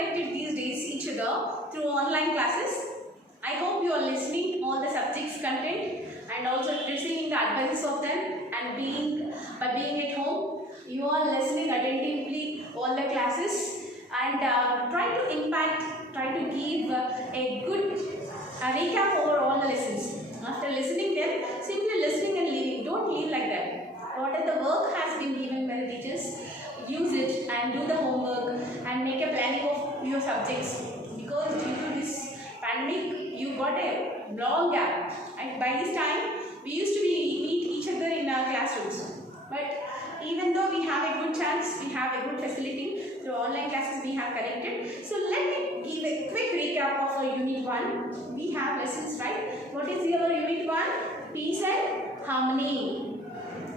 connected these days each other through online classes. I hope you are listening all the subjects content and also receiving the advice of them, and by being at home you are listening attentively all the classes and try to give a good recap over all the lessons. After listening them, simply listening and leaving. Don't leave like that. Whatever the work has been given by the teachers, use it and do the homework and make a planning of your subjects, because due to this pandemic you got a long gap, and by this time we used to meet each other in our classrooms. But even though we have a good chance, we have a good facility through online classes we have connected. So let me give a quick recap of our unit 1. We have lessons, right? What is your unit 1? Peace and harmony.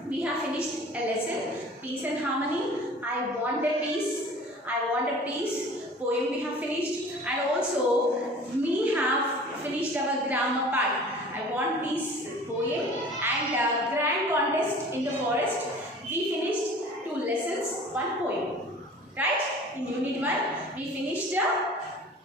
We have finished a lesson, peace and harmony. I want a peace. I want a peace. Poem we have finished, and also we have finished our grammar part. I want peace poem and grand contest in the forest. We finished 2 lessons, 1 poem. Right? In unit 1, we finished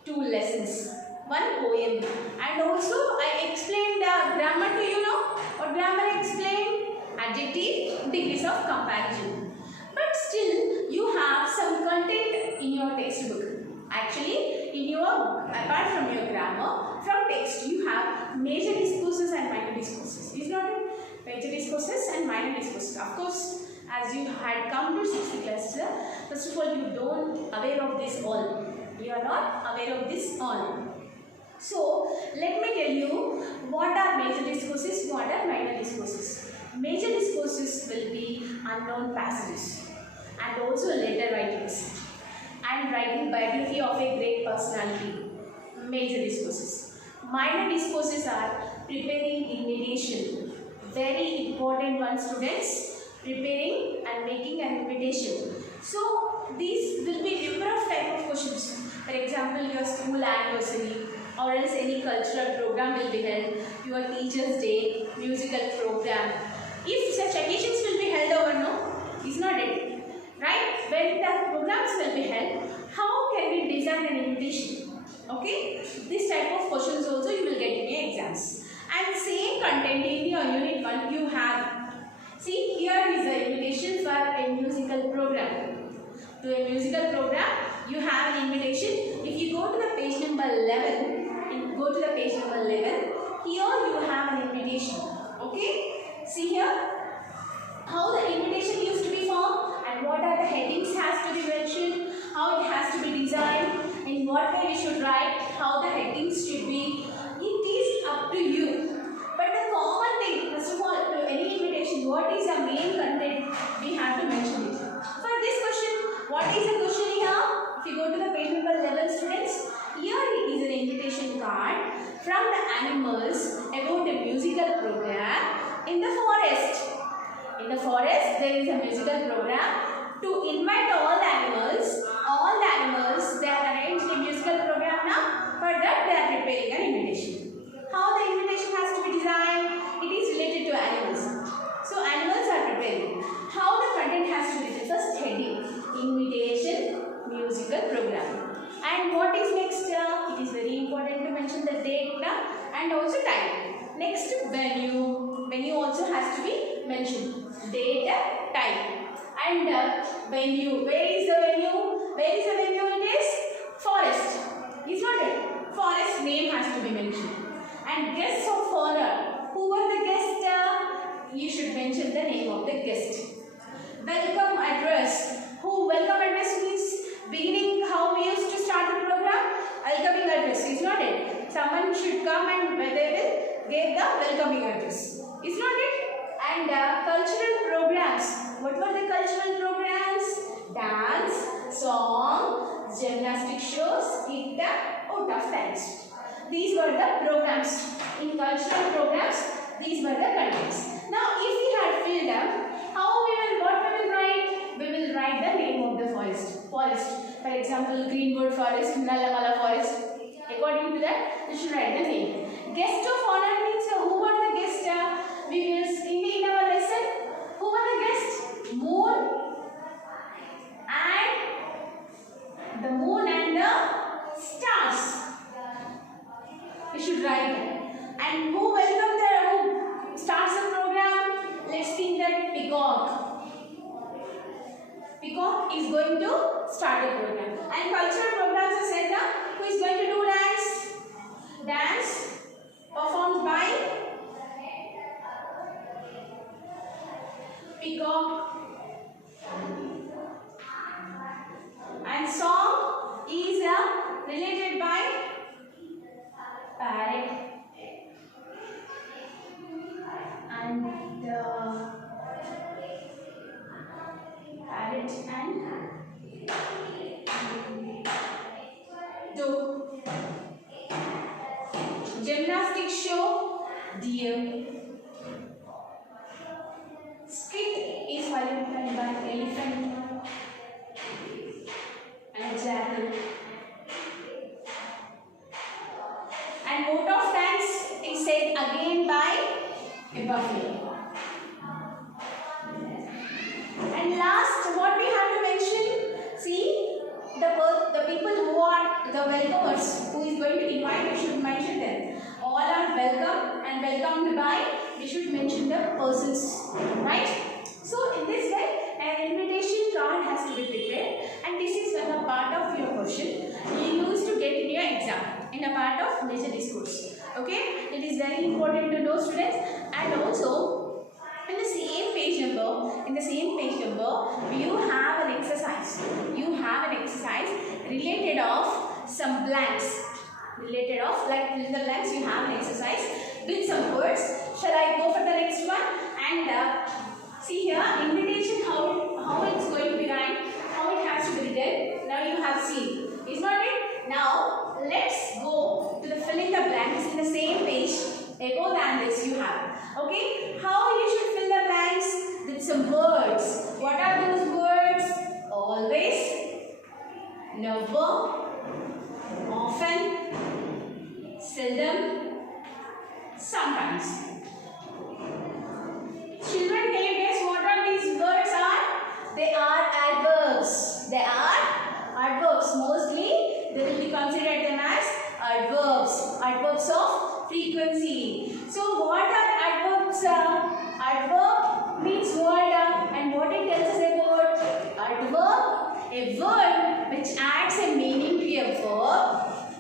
2 lessons, 1 poem. And also I explained grammar to you now. What grammar explained? Adjective, degrees of comparison. But still you have some content in your textbook. Actually, apart from your grammar, from text you have major discourses and minor discourses. Is not it? Major discourses and minor discourses. Of course, as you had come to 6th class, first of all you don't aware of this all. You are not aware of this all. So, let me tell you what are major discourses, what are minor discourses. Major discourses will be unknown passages and also letter writings and writing biography of a great personality. Major discourses. Minor discourses are preparing invitation. Very important one, students. Preparing and making an invitation. So these will be number of type of questions. For example, your school anniversary or else any cultural program will be held. Your teacher's day, musical program. If such occasions will be held over, no, is not it. Right? When the programs will be held, how can we design an invitation? Okay? This type of questions also you will get in your exams. And same content in your unit 1 you have. See, here is the invitation for a musical program. To a musical program, you have an invitation. If you go to the page number 11, here you have an invitation. Okay? See here, how the invitation used to be formed and what are the headings has to be mentioned, how it has to be designed, in what way we should write, how the headings should be. It is up to you. But the common thing, first of all, to any invitation, what is the main content? We have to mention it. For this question, what is the question here? If you go to the page number 11, students, here it is an invitation card from the animals about a musical program in the forest. In the forest, there is a musical program to invite all the animals. All the animals, they are arranged in musical program now. For that, they are preparing an invitation. How the invitation has to be designed? It is related to animals. So, animals are preparing. How the content has to be written? First heading, invitation, musical program. And what is next? It is very important to mention the date and also time. Next, venue. Venue also has to be mentioned. Date, time. And venue. Where is the venue? Where is the venue? It is forest. Is not it? Forest name has to be mentioned. And guests of honor. Who are the guests? You should mention the name of the guest. Welcome address. Who? Welcome address means beginning how we used to start the program. Welcoming address. Is not it? Someone should come and they will give the welcoming address. Is not it? And cultural programs. What were the cultural programs? Dance, song, gymnastic shows, skit, out of dance. These were the programs. In cultural programs, these were the contents. Now, if we had filled up, what we will write? We will write the name of the forest. For example, Greenwood Forest, Nalamala Forest. According to that, you should write the name. Guest of honor means who are the guests? We will see in our lesson. Who are the guests? Moon and the should write. And who starts the program? Let's think that Peacock. Peacock is going to start the program. And cultural programs are set up. Who is going to do dance? Dance performed by Peacock. And song is related by parrot. And parrot and dog. Gymnastics show deer. Skit is followed by elephant and jackal. And mode of dance is said again by a buffalo. And last, what we have to mention, see the people who are the welcomers, who is going to invite, we should mention them. All are welcome and welcomed by, we should mention the persons, right? So in this way, an invitation card has to be prepared, and this is when a part of your question you used to get in your exam, in a part of major discourse. Okay, it is very important to know, students. And also in the same page number, you have an exercise. You have an exercise related of some blanks. Related of, like fill the blanks, you have an exercise with some words. Shall I go for the next one? And see here, invitation, how it's going to be written, how it has to be written. Now you have seen. Is not it? Now let's go to the filling the blanks in the same page. Echo than this you have. Okay? How you should fill the blanks? With some words. What are those words? Always, never, often, seldom, sometimes. Children, can you guess what are these words are? They are adverbs. They are adverbs. Mostly they will be considered them as adverbs. Adverbs of frequency. So what are adverbs? Adverb means word, and what it tells us about adverb? A word which adds a meaning to a verb.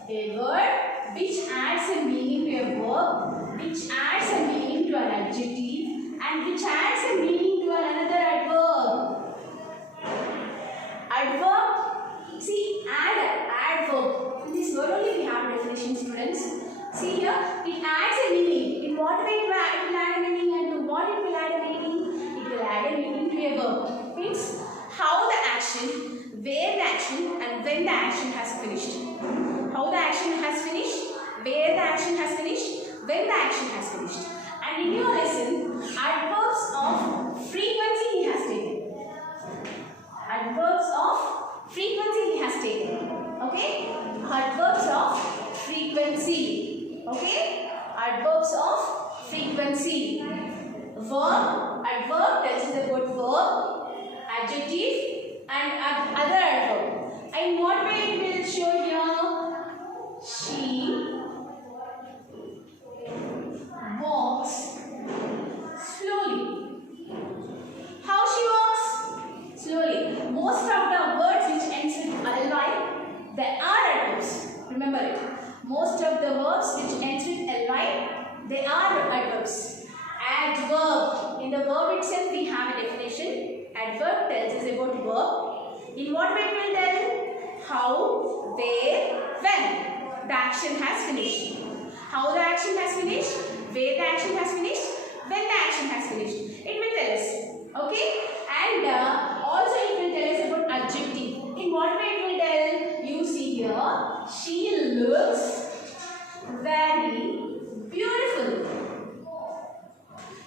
A word which adds a meaning to a verb, which adds a meaning to an adjective, and which adds a meaning to another adverb. Adverb, see, adverb. In this word only we have definition, students. See here, it adds a meaning. In what way it will add a meaning, and to what it will add a meaning? It will add a meaning to a verb. Means how the action, where the action, and when the action has finished. How the action has finished, where the action has finished, when the action has finished. And in your lesson, adverbs of frequency he has taken. Adverbs of frequency he has taken. Okay? Adverbs of frequency. Okay? Adverbs of frequency. Verb, adverb tells us about verb, adjective, and other adverb. And what way it will show here? She walks slowly. How she walks? Slowly. Most of the words which ends with ly, they are adverbs. Remember it. Most of the words which ends with ly, they are adverbs. Adverb. In the verb itself we have a definition. Adverb tells us about verb. In what way it will tell? How, where, when the action has finished. How the action has finished, where the action has finished, when the action has finished. It will tell us. Okay? And also it will tell us about adjective. In what way it will tell? You see here, she looks very beautiful.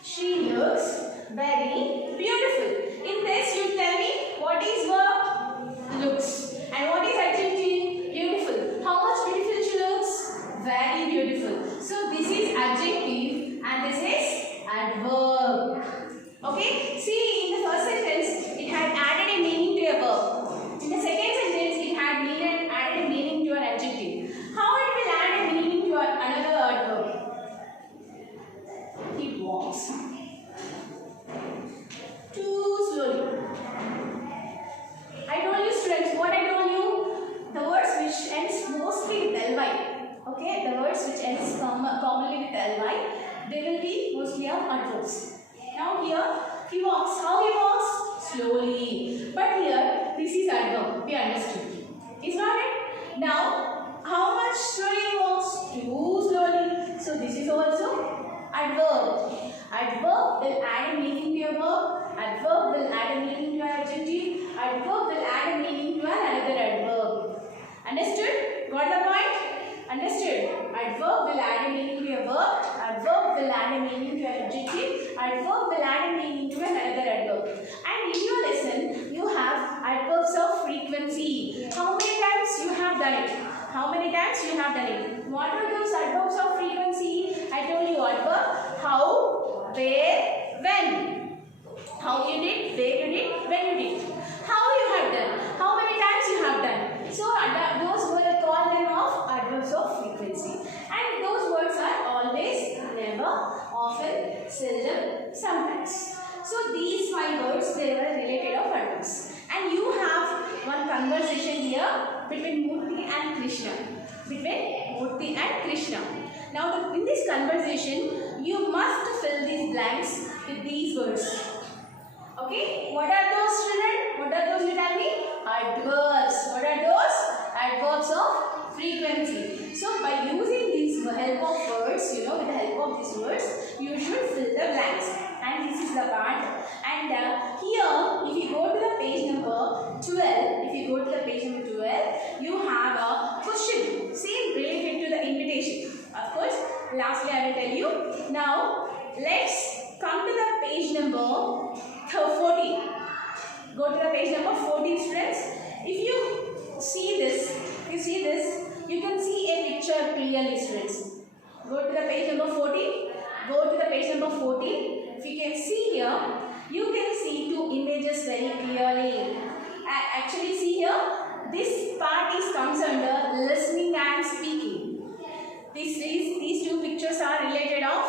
She looks very beautiful. In this you tell me what is verb? Looks. And what is adjective? Beautiful. How much beautiful she looks? Very beautiful. So this is adjective and this is adverb. Okay? See, in the first sentence it had added a meaning to a verb. In the second sentence it had added a meaning to an adjective. How it will ly, they will be mostly of adverbs. Now here he walks. How he walks? Slowly. But here this is adverb. We understood. Is not it? Now how much slowly he walks? Too slowly. So this is also adverb. Adverb will add a meaning to your verb. Adverb will add a meaning to your adjective. Adverb will add a meaning to another adverb. Understood? Got the point? Understood? Adverb will add a meaning to your verb. Adverb will add a meaning to your adjective. Adverb will add a meaning to another adverb. And in your lesson, you have adverbs of frequency. How many times you have done it? How many times you have done it? What are those adverbs of frequency? I told you adverb. How, where, when. How you did, where you did, when you did. How you have done. How many times you have done. So those will call them of adverbs of frequency. And those words are always, never, often, seldom, sometimes. So these 5 words, they were related of adverbs. And you have one conversation here between Murthy and Krishna. Between Murthy and Krishna. Now in this conversation, you must fill these blanks with these words. Okay, what are those, children? What are those, you tell me? Adverbs. What are those? Adverbs of frequency. So by using these help of words, with the help of these words, you should fill the blanks. And this is the part. And here, if you go to the page number 12, you have a question. Same related to the invitation. Of course, lastly I will tell you. Now, let's come to the page number 14. Go to the page number 14, students. If you see this, you can see a picture clearly, students. Go to the page number 14. Go to the page number 14. If you can see here, you can see 2 images very clearly. Actually, see here, this part comes under listening and speaking. These 2 pictures are related of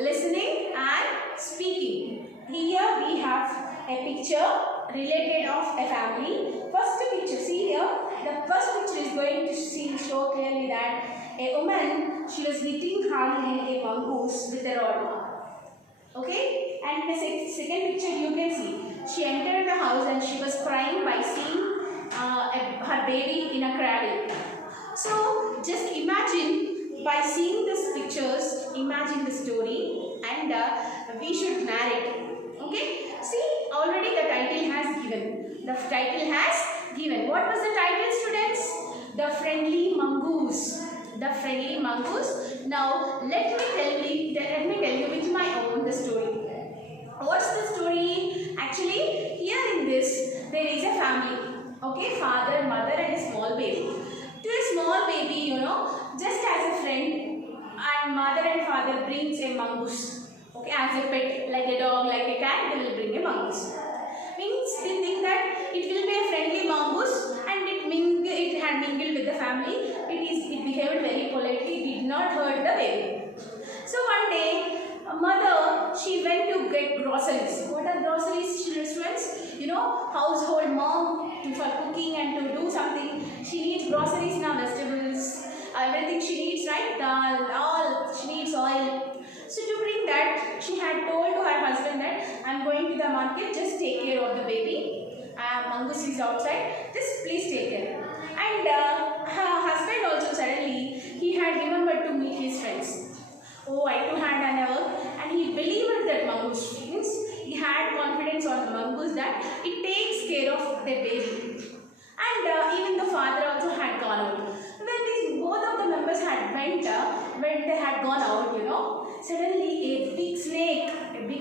listening and speaking. Here we have a picture related of a family. First picture, see here, the first picture is going to show clearly that a woman, she was knitting hardly a mongoose with a rod. Okay, and the second picture you can see, she entered the house and she was crying by seeing her baby in a cradle. So just imagine, by seeing these pictures, imagine the story, and we should narrate. Okay, see, already the title has given. The title has given. What was the title, students? The Friendly Mongoose. The Friendly Mongoose. Now, let me tell you with my own the story. What's the story? Actually, here in this, there is a family. Okay, father, mother and a small baby. To a small baby, just as a friend, and mother and father brings a mongoose. Okay, as a pet, like a dog, like a cat, they will bring a mongoose. Means they think that it will be a friendly mongoose, and it had mingled with the family. It behaved very politely, did not hurt the baby. So one day, a mother, she went to get groceries. What are groceries, students? Household mom for cooking and to do something. She needs groceries now, vegetables, everything she needs, right? Dal, all, she needs oil. So to bring that, she had told to her husband that I am going to the market, just take care of the baby. Mongoose is outside, just please take care. And her husband also suddenly, he had remembered to meet his friends. Oh, I too had an hour, and he believed that mongoose. Means he had confidence on the mongoose that it takes care of the baby. And even the father also had gone out. When both of the members had went, when they had gone out, suddenly a big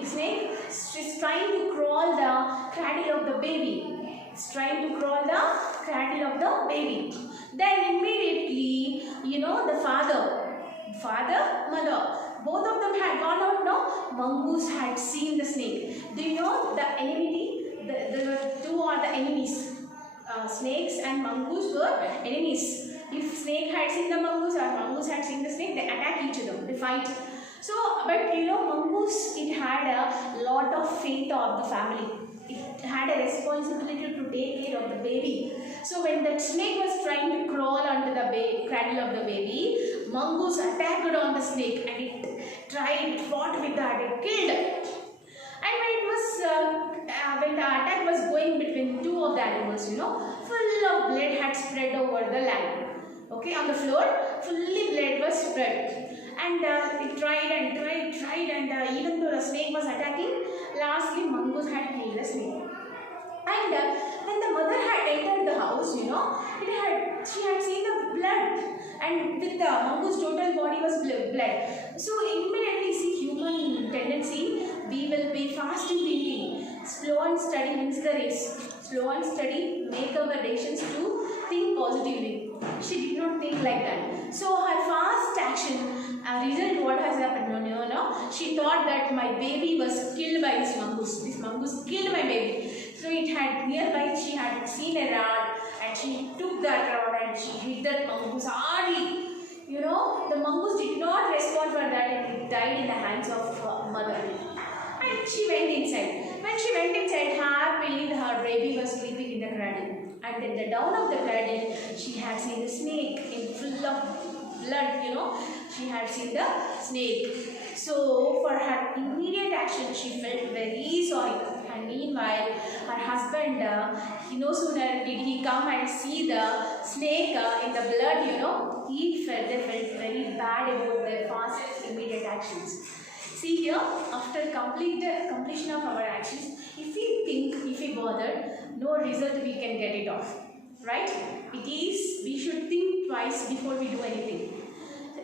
snake is trying to crawl the cradle of the baby. It's trying to crawl the cradle of the baby. Then immediately, the father, mother, both of them had gone out now. Mongoose had seen the snake. Do you know the enmity? The 2 are the enemies. Snakes and mongoose were enemies. If snake had seen the mongoose or mongoose had seen the snake, they attack each other, they fight. So, but mongoose, it had a lot of faith of the family. It had a responsibility to take care of the baby. So when that snake was trying to crawl onto the cradle of the baby, mongoose attacked on the snake and it fought with that, it killed it. And when the attack was going between two of the animals, full of blood had spread over the land. Okay, on the floor, fully blood was spread. And it tried and even though the snake was attacking, lastly mongoose had killed the snake. And when the mother had entered the house, she had seen the blood, and with the mongoose total body was blood. So immediately, see, human tendency, we will be fast in thinking. Slow and steady wins the race. Slow and steady make our decisions to think positively. She did not think like that. So her fast action, result what has happened? No. She thought that my baby was killed by this mongoose. This mongoose killed my baby. So it had nearby, she had seen a rod and she took that rod and she hit that mongoose hardly. The mongoose did not respond for that and it died in the hands of mother. And she went inside. When she went inside, happily her baby was sleeping in the cradle. And in the down of the cradle, she had seen the snake in full of blood, she had seen the snake. So for her immediate action, she felt very sorry. And meanwhile, her husband, no sooner did he come and see the snake in the blood, they felt very bad about their fast immediate actions. See here, after completion of our actions, if we think, if we bother, no result we can get it off. Right? We should think twice before we do anything.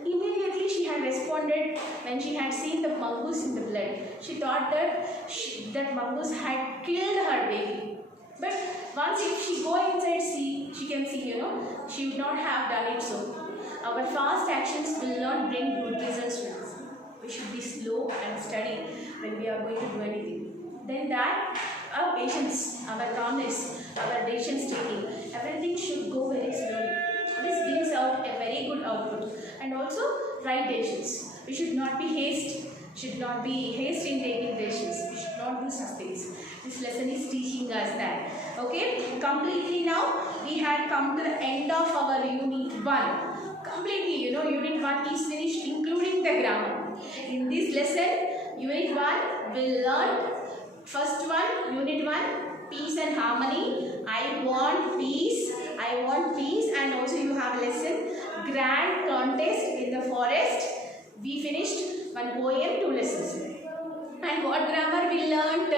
Immediately she had responded when she had seen the mongoose in the blood. She thought that that mongoose had killed her baby. But once if she go inside she can see, she would not have done it so. Our fast actions will not bring good results to us. We should be slow and steady when we are going to do anything. Then that, our patience, our calmness, our decision taking, everything should go very slowly. This brings out a very good output. And also right decisions. We should not be hasty in taking decisions. We should not do such things. This lesson is teaching us that. Okay, completely now we had come to the end of our unit 1. Completely, unit 1 is finished, including the grammar. In this lesson, unit 1 will learn first one, unit 1, peace and harmony. I want peace, and also you have a lesson, grand contest in the forest. We finished one poem, 2 lessons. And what grammar we learned?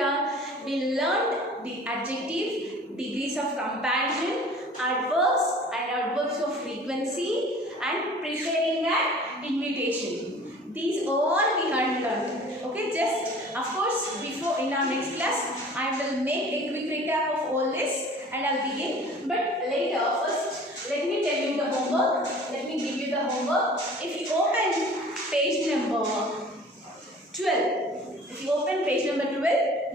We learned the adjective, degrees of comparison, adverbs and adverbs of frequency, and preparing an invitation. These all we had learned. Okay, just of course before in our next class I will make a quick recap of all this and I'll begin. But later, first let me tell you the homework. Let me give you the homework. If you open page number 12,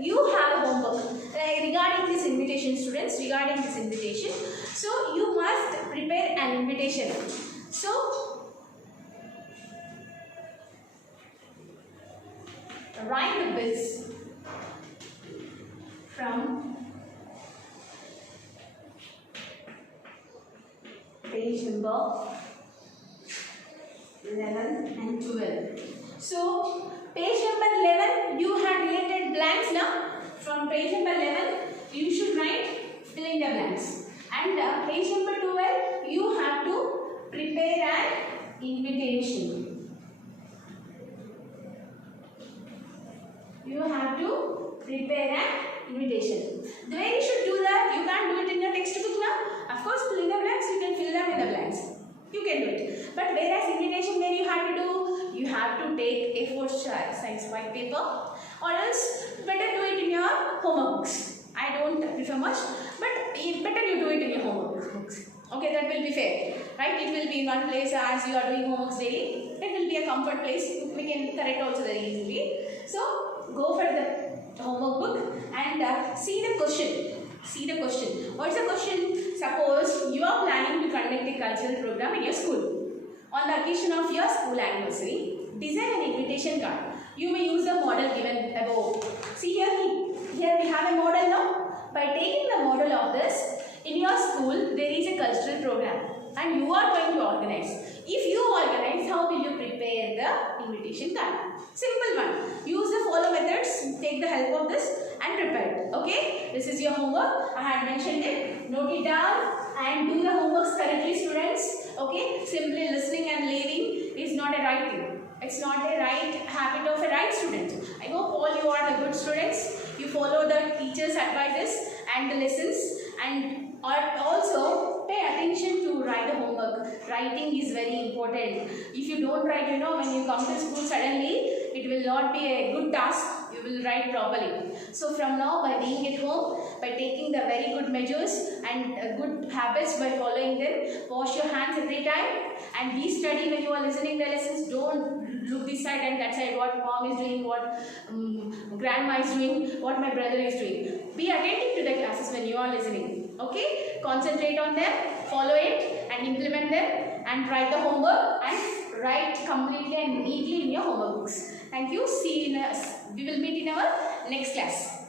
you have homework regarding this invitation, students. Regarding this invitation, so you must prepare an invitation. So write the bits from page number 11 and 12. So page number 11, you have related blanks now. From page number 11, you should write fill in the blanks. And page number 12, you have to prepare an invitation. You have to prepare an invitation. The way you should do that, you can't do it in your textbook now. Of course, fill in the blanks, you can fill them in the blanks. You can do it. But whereas invitation, where you have to do, you have to take A4 size white paper, or else better do it in your homework books. I don't prefer much, but better you do it in your homework books. Okay, that will be fair, right? It will be in one place as you are doing homeworks daily. It will be a comfort place. We can correct also very easily. So go for the homework book and see the question. See the question. What's the question? Suppose you are planning to conduct a cultural program in your school. On the occasion of your school anniversary, design an invitation card. You may use the model given above. See here we have a model now. by taking the model of this, in your school there is a cultural program and you are going to organize. If you organize, how will you prepare the invitation card? Simple one. Use the follow methods, take the help of this and prepare it. Okay? This is your homework. I had mentioned it. Note it down and do the homeworks correctly, students. Okay? Simply listening and leaving is not a right thing. It's not a right habit of a right student. I hope all you are the good students. You follow the teacher's advices and the lessons, and also pay attention to write the homework. Writing is very important. If you don't write, when you come to school suddenly, it will not be a good task. You will write properly. So from now, by being at home, by taking the very good measures and good habits by following them, wash your hands every time and be steady when you are listening the lessons. Don't look this side and that side, what mom is doing, what grandma is doing, what my brother is doing. Be attentive to the classes when you are listening. Okay? Concentrate on them, follow it and implement them and write the homework and write completely and neatly in your homework books. Thank you. We will meet in our next class.